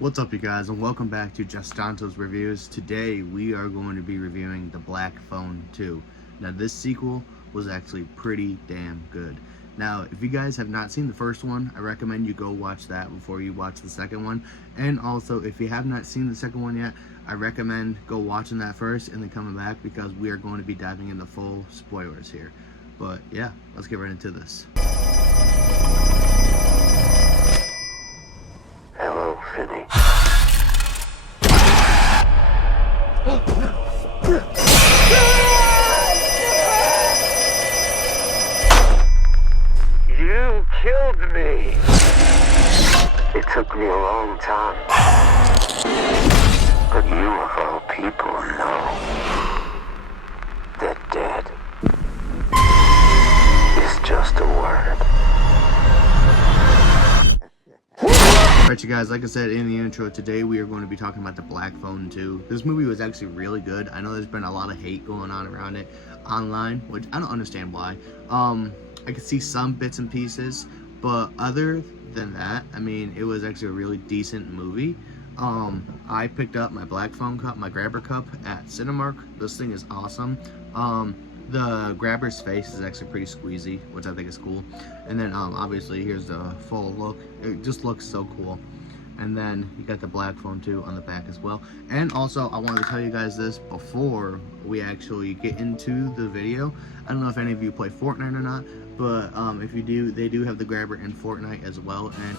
What's up, you guys, and welcome back to Justanto's Reviews. Today we are going to be reviewing The Black Phone 2. Now, this sequel was actually pretty damn good. Now, if you guys have not seen the first one, I recommend you go watch that before you watch the second one. And also, if you have not seen the second one yet, I recommend go watching that first and then coming back, because we are going to be diving into full spoilers here. But yeah, let's get right into this. Hello, Finney. You killed me. It took me a long time. But you of all people know that dead is just a word. Alright, you guys, like I said in the intro, today we are going to be talking about The Black Phone 2. This movie was actually really good. I know there's been a lot of hate going on around it online, which I don't understand why. I could see some bits and pieces, but other than that, I mean, it was actually a really decent movie. I picked up my Black Phone cup, my grabber cup at Cinemark. This thing is awesome. The grabber's face is actually pretty squeezy, which I think is cool. And then obviously here's the full look. It just looks so cool. And then you got the Black Phone 2 on the back as well. And also, I wanted to tell you guys this before we actually get into the video. I don't know if any of you play Fortnite or not, but if you do, they do have the grabber in Fortnite as well. And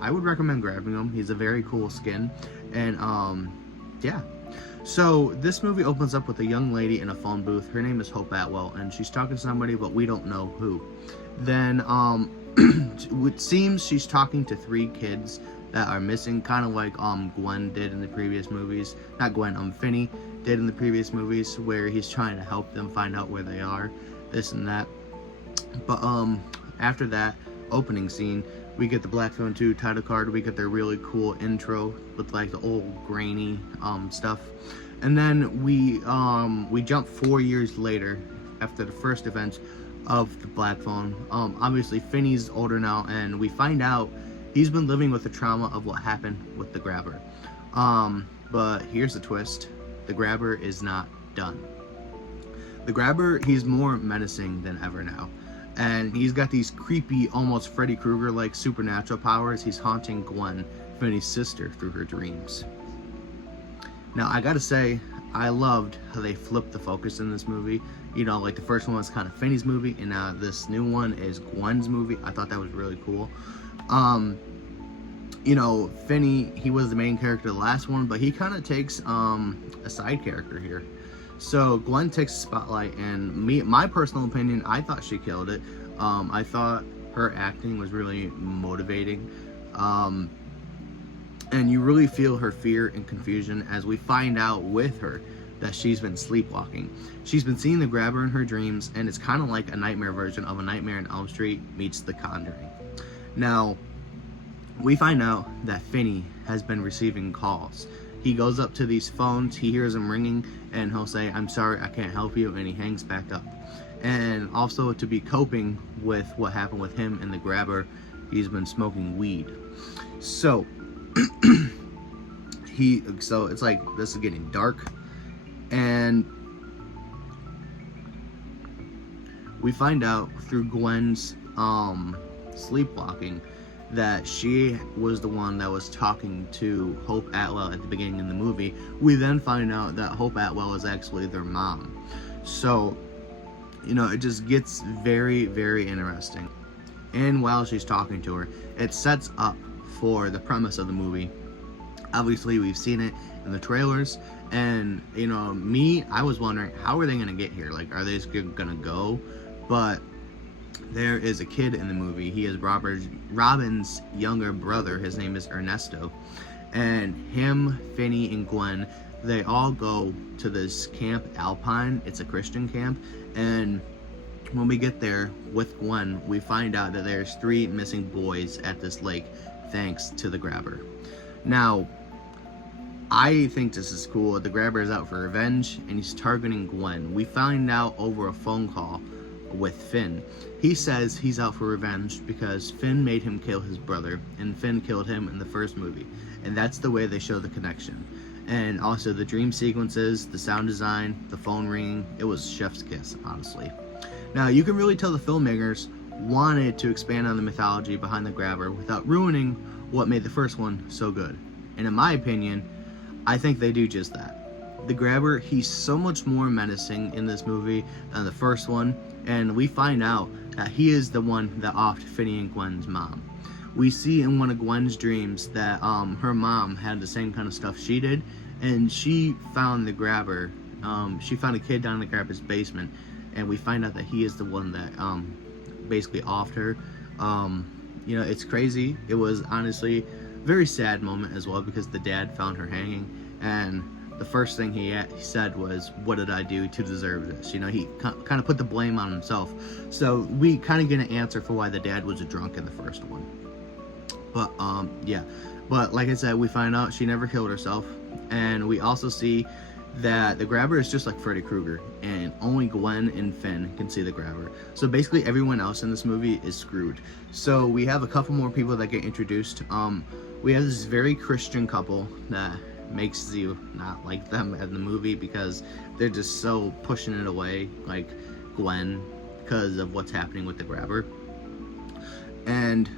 I would recommend grabbing him. He's a very cool skin. And yeah. So this movie opens up with a young lady in a phone booth. Her name is Hope Atwell, and she's talking to somebody, but we don't know who. Then it seems she's talking to three kids that are missing, kind of like Gwen did in the previous movies. Not Gwen, Finney did in the previous movies, where he's trying to help them find out where they are, this and that. But after that opening scene, we get the Black Phone 2 title card. We get their really cool intro with like the old grainy stuff, and then we jump 4 years later after the first events of the Black Phone. Obviously Finney's older now, and we find out he's been living with the trauma of what happened with the grabber. But here's the twist: the grabber is not done. The grabber, he's more menacing than ever now. And he's got these creepy, almost Freddy Krueger-like supernatural powers. He's haunting Gwen, Finney's sister, through her dreams. Now, I gotta say, I loved how they flipped the focus in this movie. You know, like the first one was kind of Finney's movie, and now this new one is Gwen's movie. I thought that was really cool. You know, Finney, he was the main character of the last one, but he kind of takes a side character here. So Gwen takes the spotlight, and my personal opinion, I thought she killed it. I thought her acting was really motivating. And you really feel her fear and confusion as we find out with her that she's been sleepwalking. She's been seeing the grabber in her dreams, and it's kind of like a nightmare version of A Nightmare on Elm Street meets The Conjuring. Now, we find out that Finney has been receiving calls. He goes up to these phones, he hears them ringing, and he'll say, "I'm sorry, I can't help you," and he hangs back up. And also, to be coping with what happened with him and the grabber, he's been smoking weed. So so it's like this is getting dark, and we find out through Gwen's sleepwalking that she was the one that was talking to Hope Atwell at the beginning of the movie. We then find out that Hope Atwell is actually their mom. So, you know, it just gets very, very interesting. And while she's talking to her, it sets up for the premise of the movie. Obviously, we've seen it in the trailers, and, you know, I was wondering, how are they gonna get here? Like, are they just gonna go? But there is a kid in the movie. He is Robin's younger brother. His name is Ernesto. And him, Finney, and Gwen, they all go to this Camp Alpine. It's a Christian camp. And when we get there with Gwen, we find out that there's 3 missing boys at this lake thanks to the grabber. Now, I think this is cool. The grabber is out for revenge, and he's targeting Gwen. We find out over a phone call with Finn. He says he's out for revenge because Finn made him kill his brother, and Finn killed him in the first movie. And that's the way they show the connection. And also the dream sequences, the sound design, the phone ringing, it was chef's kiss, honestly. Now, you can really tell the filmmakers wanted to expand on the mythology behind the grabber without ruining what made the first one so good. And in my opinion, I think they do just that. The grabber, he's so much more menacing in this movie than the first one, and we find out that he is the one that offed Finney and Gwen's mom. We see in one of Gwen's dreams that her mom had the same kind of stuff she did, and she found the grabber. She found a kid down in the grabber's basement, and we find out that he is the one that basically offed her. You know, it's crazy. It was honestly a very sad moment as well, because the dad found her hanging, and the first thing he said was, "What did I do to deserve this?" You know, he kind of put the blame on himself. So we kind of get an answer for why the dad was a drunk in the first one. But yeah, but like I said, we find out she never killed herself, and we also see that the grabber is just like Freddy Krueger, and only Gwen and Finn can see the grabber. So basically everyone else in this movie is screwed. So we have a couple more people that get introduced. We have this very Christian couple that makes you not like them in the movie because they're just so pushing it away, like Gwen, because of what's happening with the grabber. And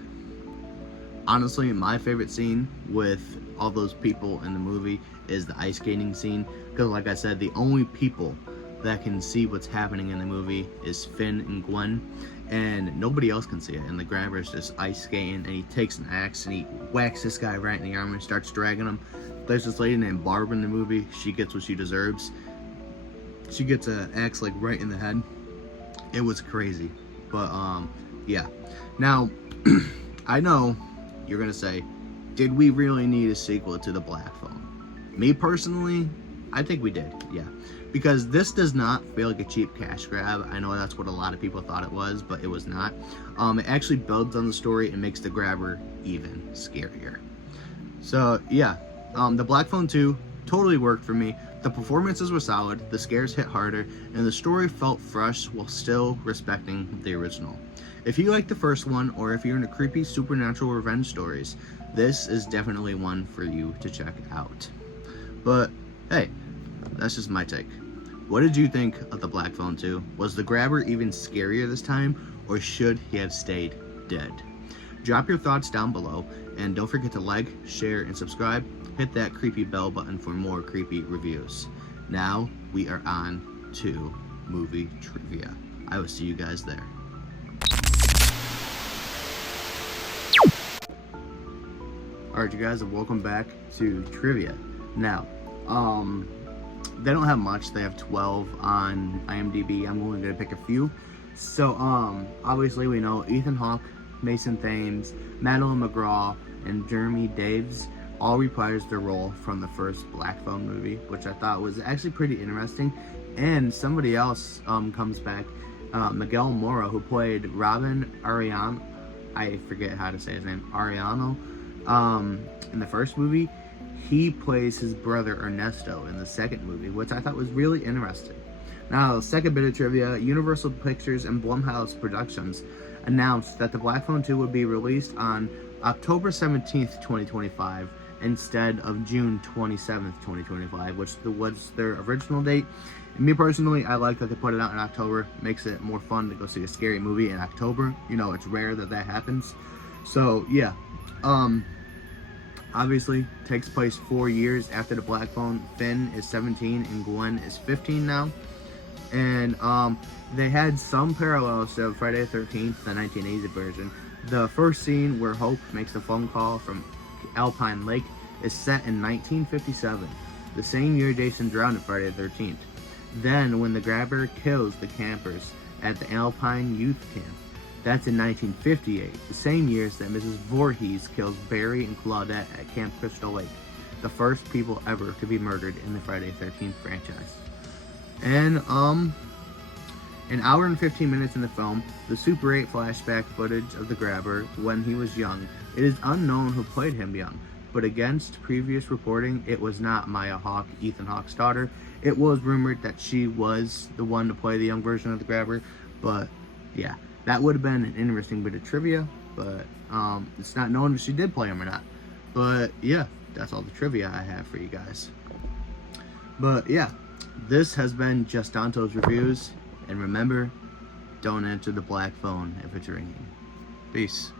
honestly, my favorite scene with all those people in the movie is the ice skating scene, because like I said, the only people that can see what's happening in the movie is Finn and Gwen, and nobody else can see it. And the grabber is just ice skating, and he takes an axe and he whacks this guy right in the arm and starts dragging him. There's this lady named Barb in the movie. She gets what she deserves. She gets an axe like right in the head. It was crazy. But yeah. Now I know you're gonna say, did we really need a sequel to The Black Phone? Me personally, I think we did, yeah. Because this does not feel like a cheap cash grab. I know that's what a lot of people thought it was, but it was not. It actually builds on the story and makes the grabber even scarier. So yeah, The Black Phone 2 totally worked for me. The performances were solid, the scares hit harder, and the story felt fresh while still respecting the original. If you like the first one, or if you're into creepy supernatural revenge stories, this is definitely one for you to check out. But hey, that's just my take. What did you think of The Black Phone 2? Was the grabber even scarier this time, or should he have stayed dead? Drop your thoughts down below, and don't forget to like, share, and subscribe. Hit that creepy bell button for more creepy reviews. Now we are on to movie trivia. I will see you guys there. Alright, you guys, and welcome back to trivia. Now, they don't have much. They have 12 on IMDb. I'm only gonna pick a few. So, obviously we know Ethan Hawke, Mason Thames, Madeline McGraw, and Jeremy Daves all reprised their role from the first Black Phone movie, which I thought was actually pretty interesting. And somebody else comes back, Miguel Mora, who played Robin Arellano. I forget how to say his name. Arellano. In the first movie, he plays his brother Ernesto in the second movie, which I thought was really interesting. Now, second bit of trivia, Universal Pictures and Blumhouse Productions announced that The Black Phone 2 would be released on October 17th, 2025, instead of June 27th, 2025, which was their original date. And me personally, I like that they put it out in October. It makes it more fun to go see a scary movie in October. You know, it's rare that that happens. So, yeah. Obviously, takes place 4 years after The Black Phone. Finn is 17 and Gwen is 15 now. And they had some parallels to Friday the 13th, the 1980 version. The first scene where Hope makes the phone call from Alpine Lake is set in 1957, the same year Jason drowned in Friday the 13th. Then, when the grabber kills the campers at the Alpine Youth Camp, that's in 1958, the same years that Mrs. Voorhees kills Barry and Claudette at Camp Crystal Lake, the first people ever to be murdered in the Friday the 13th franchise. And, an hour and 15 minutes in the film, the Super 8 flashback footage of the grabber when he was young. It is unknown who played him young. but against previous reporting, it was not Maya Hawke, Ethan Hawke's daughter. It was rumored that she was the one to play the young version of the Grabber, but yeah, that would have been an interesting bit of trivia, but it's not known if she did play him or not. But yeah, that's all the trivia I have for you guys. But yeah, this has been Just Danto's Reviews, and remember, don't answer the black phone if it's ringing. Peace.